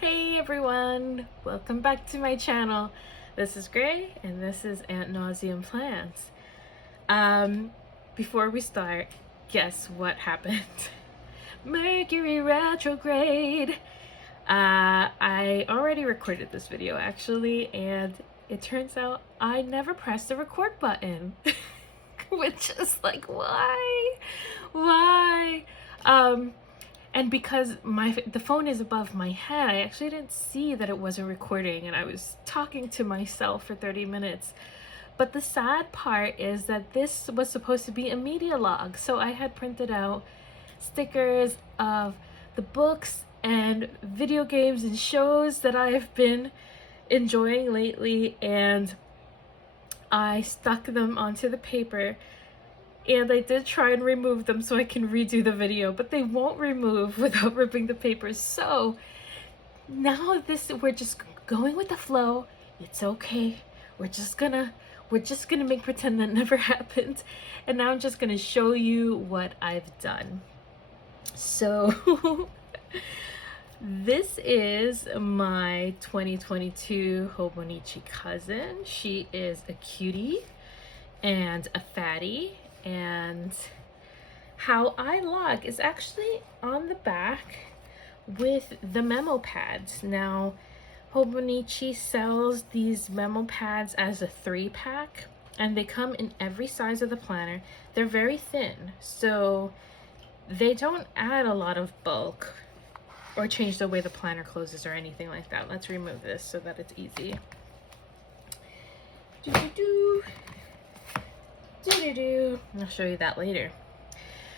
Hey everyone, welcome back to my channel. This is Gray and this is Nauseam Plants. Before we start, guess what happened? Mercury retrograde. I already recorded this video actually, and it turns out I never pressed the record button. Which is like, why? Why? And because the phone is above my head, I actually didn't see that it wasn't recording, and I was talking to myself for 30 minutes. But the sad part is that this was supposed to be a media log, so I had printed out stickers of the books and video games and shows that I've been enjoying lately, and I stuck them onto the paper. And I did try and remove them so I can redo the video, but they won't remove without ripping the paper. So now we're just going with the flow. It's okay. We're just gonna make pretend that never happened. And now I'm just gonna show you what I've done. So this is my 2022 Hobonichi Cousin. She is a cutie and a fatty. And how I log is actually on the back with the Memo Pads. Now, Hobonichi sells these Memo Pads as a 3-pack, and they come in every size of the planner. They're very thin, so they don't add a lot of bulk or change the way the planner closes or anything like that. Let's remove this so that it's easy. I'll show you that later.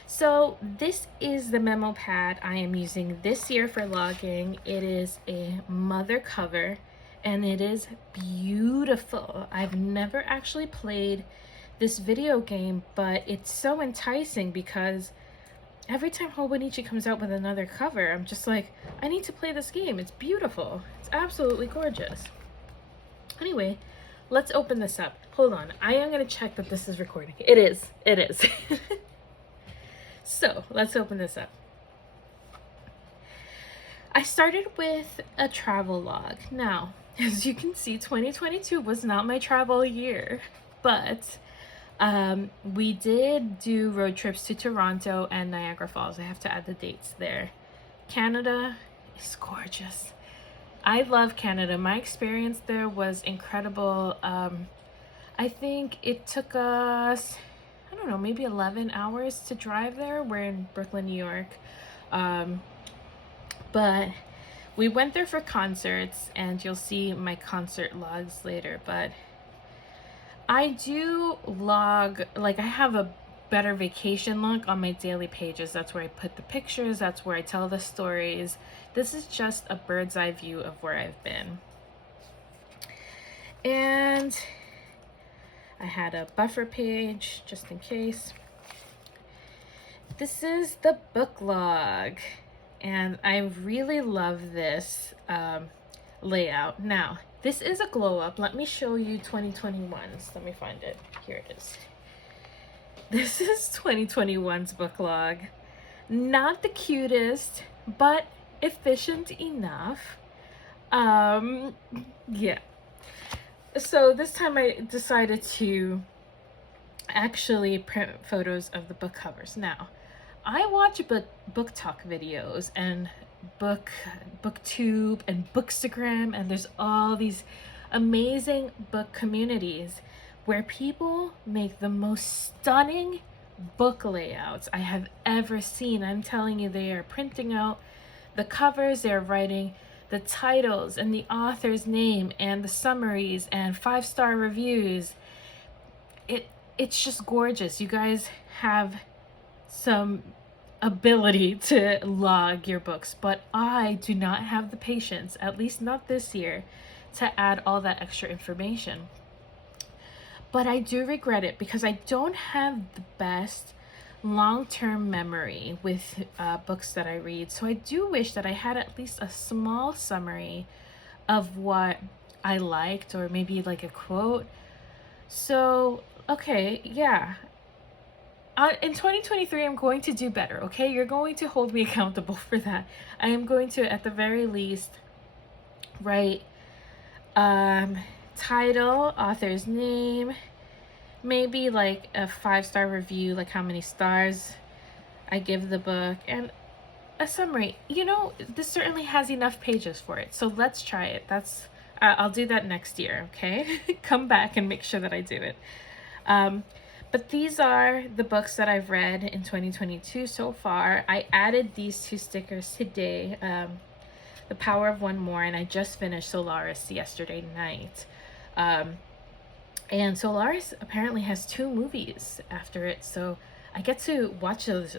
So this is the Memo Pad I am using this year for logging. It is a mother cover and it is beautiful. I've never actually played this video game, but it's so enticing because every time Hobonichi comes out with another cover, I'm just like, I need to play this game. It's beautiful. It's absolutely gorgeous. Anyway, let's open this up. Hold on, I am gonna check that this is recording. It is. So let's open this up. I started with a travel log. Now, as you can see, 2022 was not my travel year, but we did do road trips to Toronto and Niagara Falls. I have to add the dates there. Canada is gorgeous. I love Canada. My experience there was incredible. I think it took us, I don't know, maybe 11 hours to drive there. We're in Brooklyn, New York. But we went there for concerts, and you'll see my concert logs later. But I do log, like I have a better vacation log on my daily pages. That's where I put the pictures. That's where I tell the stories. This is just a bird's eye view of where I've been. And I had a buffer page just in case. This is the book log, and I really love this layout. Now, this is a glow up. Let me show you 2021's. Let me find it. Here it is. This is 2021's book log. Not the cutest, but efficient enough. Yeah. So this time I decided to actually print photos of the book covers. Now, I watch book talk videos and booktube and bookstagram, and there's all these amazing book communities where people make the most stunning book layouts I have ever seen. I'm telling you, they are printing out the covers, they're writing the titles and the author's name and the summaries and 5-star reviews. It's just gorgeous. You guys have some ability to log your books, but I do not have the patience, at least not this year, to add all that extra information. But I do regret it because I don't have the best long-term memory with books that I read. So I do wish that I had at least a small summary of what I liked, or maybe like a quote. So, okay, yeah. In 2023, I'm going to do better, okay? You're going to hold me accountable for that. I am going to, at the very least, write title, author's name, maybe like a 5-star review, like how many stars I give the book, and a summary. You know, this certainly has enough pages for it, so let's try it. I'll do that next year, okay? Come back and make sure that I do it. But these are the books that I've read in 2022 so far. I added these 2 stickers today, The Power of One More, and I just finished Solaris yesterday night. And Solaris apparently has 2 movies after it, so I get to watch those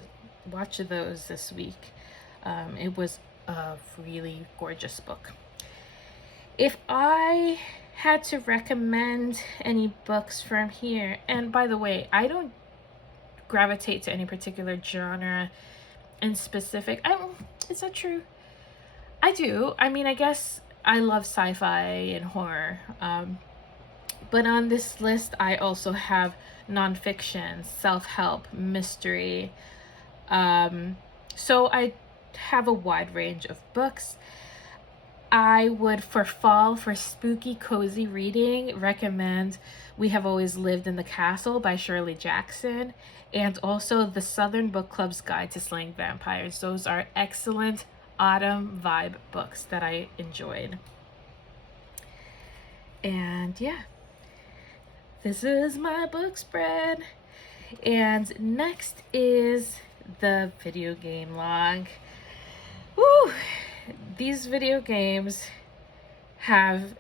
this week. It was a really gorgeous book. If I had to recommend any books from here, and by the way, I don't gravitate to any particular genre in specific. Is that true? I do. I mean, I guess I love sci-fi and horror. But on this list, I also have nonfiction, self-help, mystery. So I have a wide range of books. I would, for fall, for spooky, cozy reading, recommend We Have Always Lived in the Castle by Shirley Jackson, and also The Southern Book Club's Guide to Slaying Vampires. Those are excellent autumn vibe books that I enjoyed. And yeah, this is my book spread. And next is the video game log. Woo! These video games have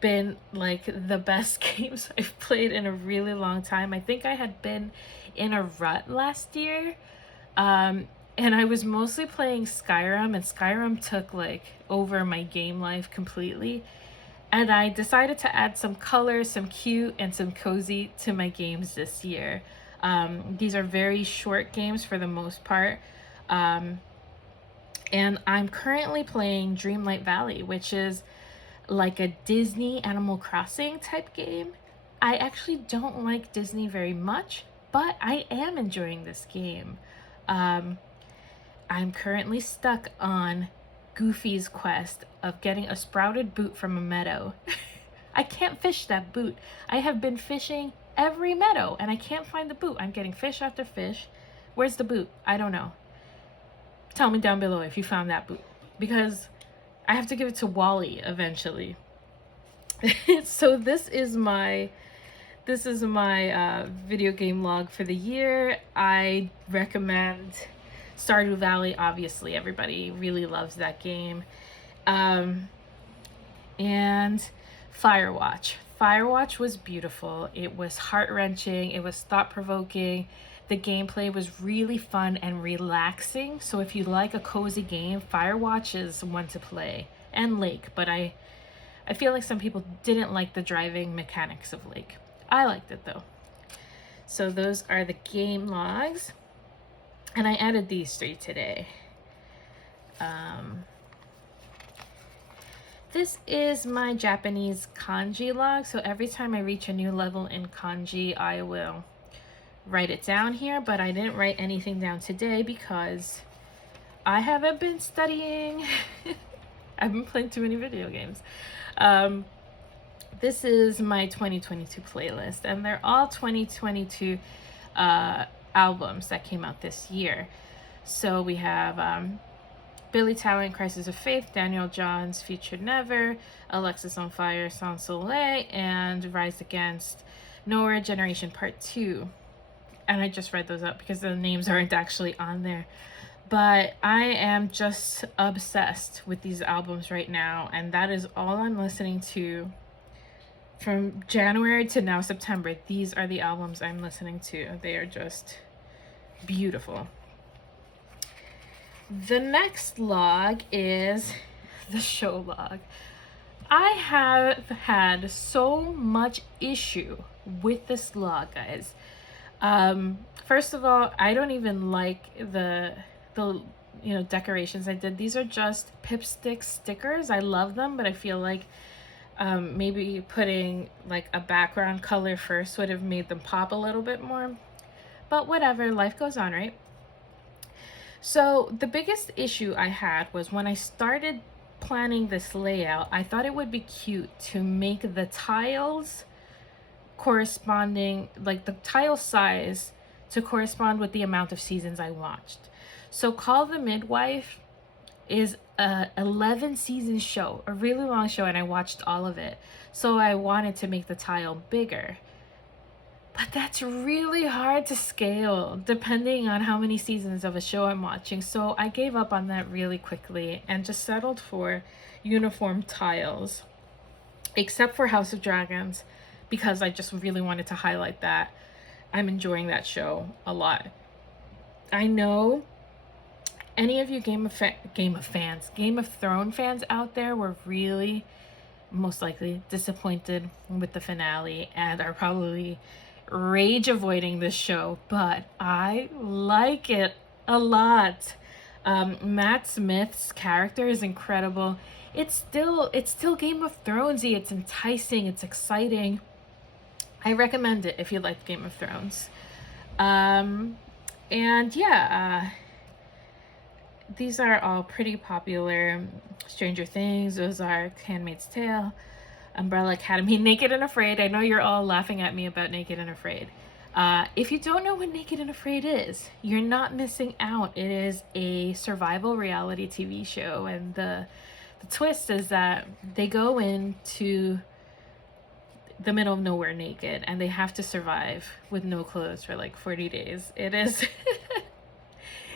been like the best games I've played in a really long time. I think I had been in a rut last year. And I was mostly playing Skyrim, and Skyrim took like over my game life completely. And I decided to add some color, some cute, and some cozy to my games this year. These are very short games for the most part. And I'm currently playing Dreamlight Valley, which is like a Disney Animal Crossing type game. I actually don't like Disney very much, but I am enjoying this game. I'm currently stuck on Goofy's quest of getting a sprouted boot from a meadow. I can't fish that boot. I have been fishing every meadow and I can't find the boot. I'm getting fish after fish. Where's the boot? I don't know. Tell me down below if you found that boot, because I have to give it to Wally eventually. So this is my video game log for the year. I recommend Stardew Valley. Obviously, everybody really loves that game. And Firewatch. Firewatch was beautiful. It was heart-wrenching. It was thought-provoking. The gameplay was really fun and relaxing. So if you like a cozy game, Firewatch is one to play. And Lake, but I feel like some people didn't like the driving mechanics of Lake. I liked it though. So those are the game logs. And I added these 3 today. This is my Japanese kanji log. So every time I reach a new level in kanji, I will write it down here, but I didn't write anything down today because I haven't been studying. I've been playing too many video games. This is my 2022 playlist, and they're all 2022 albums that came out this year. So we have Billy Talent, Crisis of Faith, Daniel Johns, Future Never, Alexis on Fire, Sans Soleil, and Rise Against, Nowhere Generation Part 2. And I just read those up because the names aren't actually on there. But I am just obsessed with these albums right now, and that is all I'm listening to from January to now September. These are the albums I'm listening to. They are just beautiful. The next log is the show log. I have had so much issue with this log, guys. First of all, I don't even like the decorations I did. These are just Pipstick stickers. I love them, but I feel like maybe putting like a background color first would have made them pop a little bit more. But whatever, life goes on, right? So the biggest issue I had was when I started planning this layout, I thought it would be cute to make the tiles corresponding, like the tile size to correspond with the amount of seasons I watched. So Call the Midwife is a 11 season show, a really long show, and I watched all of it. So I wanted to make the tile bigger. But that's really hard to scale depending on how many seasons of a show I'm watching. So I gave up on that really quickly and just settled for uniform tiles, except for House of Dragons, because I just really wanted to highlight that. I'm enjoying that show a lot. I know any of you Game of Thrones fans out there were really most likely disappointed with the finale and are probably rage avoiding this show, but I like it a lot. Matt Smith's character is incredible. It's still Game of Thronesy. It's enticing, it's exciting. I recommend it if you like Game of Thrones. And yeah, these are all pretty popular. Stranger Things, Ozark, Handmaid's Tale, Umbrella Academy, Naked and Afraid. I know you're all laughing at me about Naked and Afraid. If you don't know what Naked and Afraid is, you're not missing out. It is a survival reality TV show, and the twist is that they go into the middle of nowhere naked, and they have to survive with no clothes for like 40 days. It is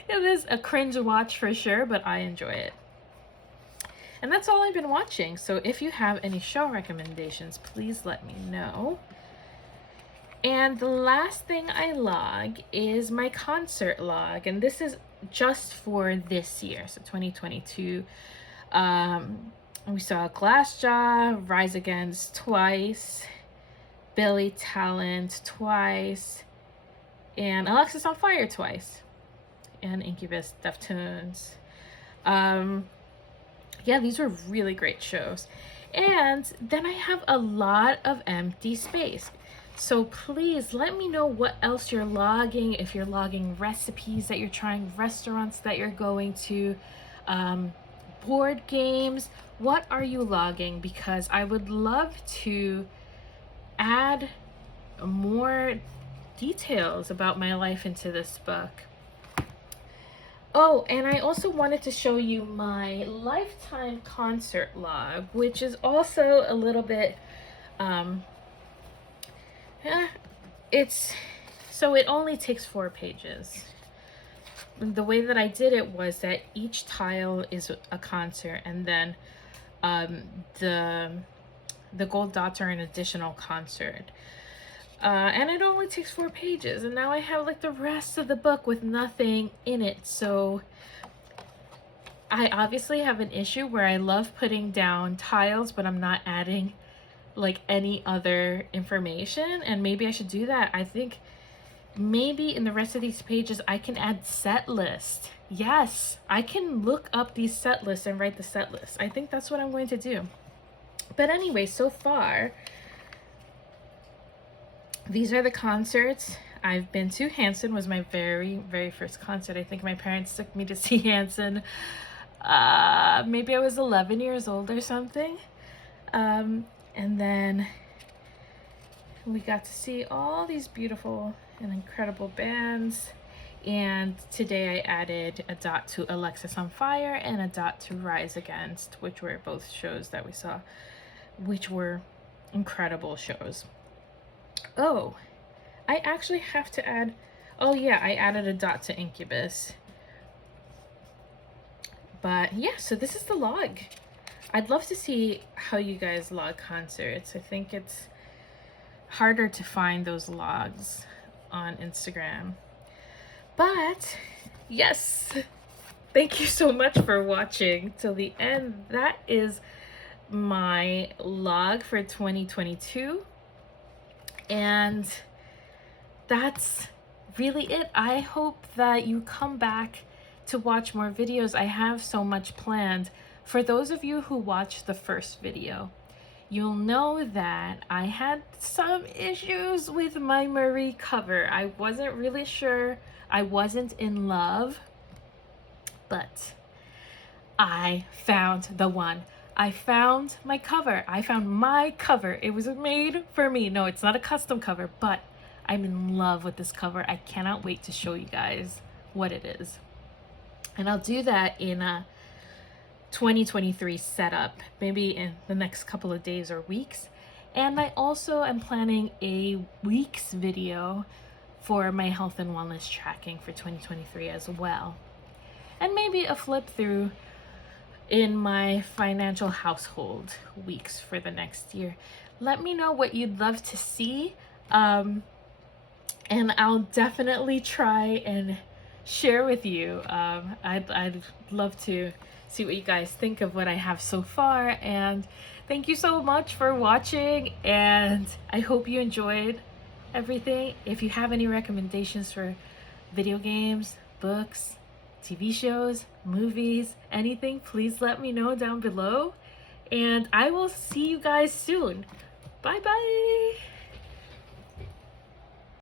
it is a cringe watch for sure, but I enjoy it. And that's all I've been watching. So if you have any show recommendations, please let me know. And the last thing I log is my concert log. And this is just for this year, so 2022. We saw Glassjaw, Rise Against twice, Billy Talent twice, and Alexisonfire twice, and Incubus, Deftones. Yeah, these were really great shows. And then I have a lot of empty space. So please let me know what else you're logging. If you're logging recipes that you're trying, restaurants that you're going to, board games, what are you logging? Because I would love to add more details about my life into this book. Oh, and I also wanted to show you my lifetime concert log, which is also a little bit, it only takes 4 pages. The way that I did it was that each tile is a concert, and then the gold dots are an additional concert. And it only takes 4 pages, and now I have like the rest of the book with nothing in it. So I obviously have an issue where I love putting down tiles, but I'm not adding like any other information, and maybe I should do that. I think maybe in the rest of these pages I can add set list. Yes, I can look up these set lists and write the set list. I think that's what I'm going to do. But anyway, so far, these are the concerts I've been to. Hanson was my very, very first concert. I think my parents took me to see Hanson. Maybe I was 11 years old or something. And then we got to see all these beautiful and incredible bands. And today I added a dot to Alexisonfire and a dot to Rise Against, which were both shows that we saw, which were incredible shows. Oh, I actually have to add, oh yeah, I added a dot to Incubus. But yeah, so this is the log. I'd love to see how you guys log concerts. I think it's harder to find those logs on Instagram. But yes, thank you so much for watching till the end. That is my log for 2022. And that's really it. I hope that you come back to watch more videos. I have so much planned. For those of you who watched the first video, you'll know that I had some issues with my Marie cover. I wasn't really sure. I wasn't in love, but I found the one. I found my cover. I found my cover. It was made for me. No, it's not a custom cover, but I'm in love with this cover. I cannot wait to show you guys what it is. And I'll do that in a 2023 setup, maybe in the next couple of days or weeks. And I also am planning a week's video for my health and wellness tracking for 2023 as well. And maybe a flip through in my financial household weeks for the next year. Let me know what you'd love to see. And I'll definitely try and share with you. I'd love to see what you guys think of what I have so far. And thank you so much for watching, and I hope you enjoyed everything. If you have any recommendations for video games, books, TV shows, movies, anything, please let me know down below. And I will see you guys soon. Bye bye.